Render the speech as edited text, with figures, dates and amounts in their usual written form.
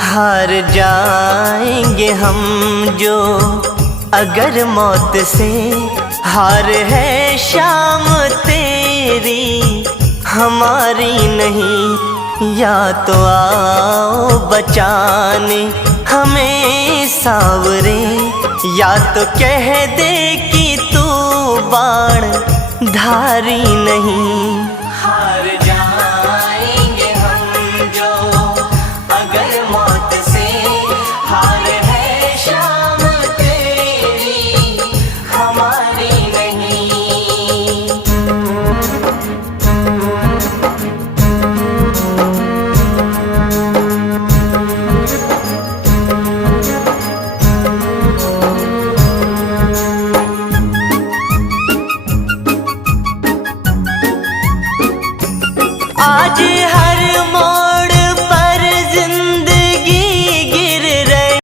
हार जाएंगे हम जो अगर मौत से, हार है शाम तेरी हमारी नहीं। या तो आओ बचाने हमें सांवरे, या तो कह दे कि तू बाण धारी नहीं।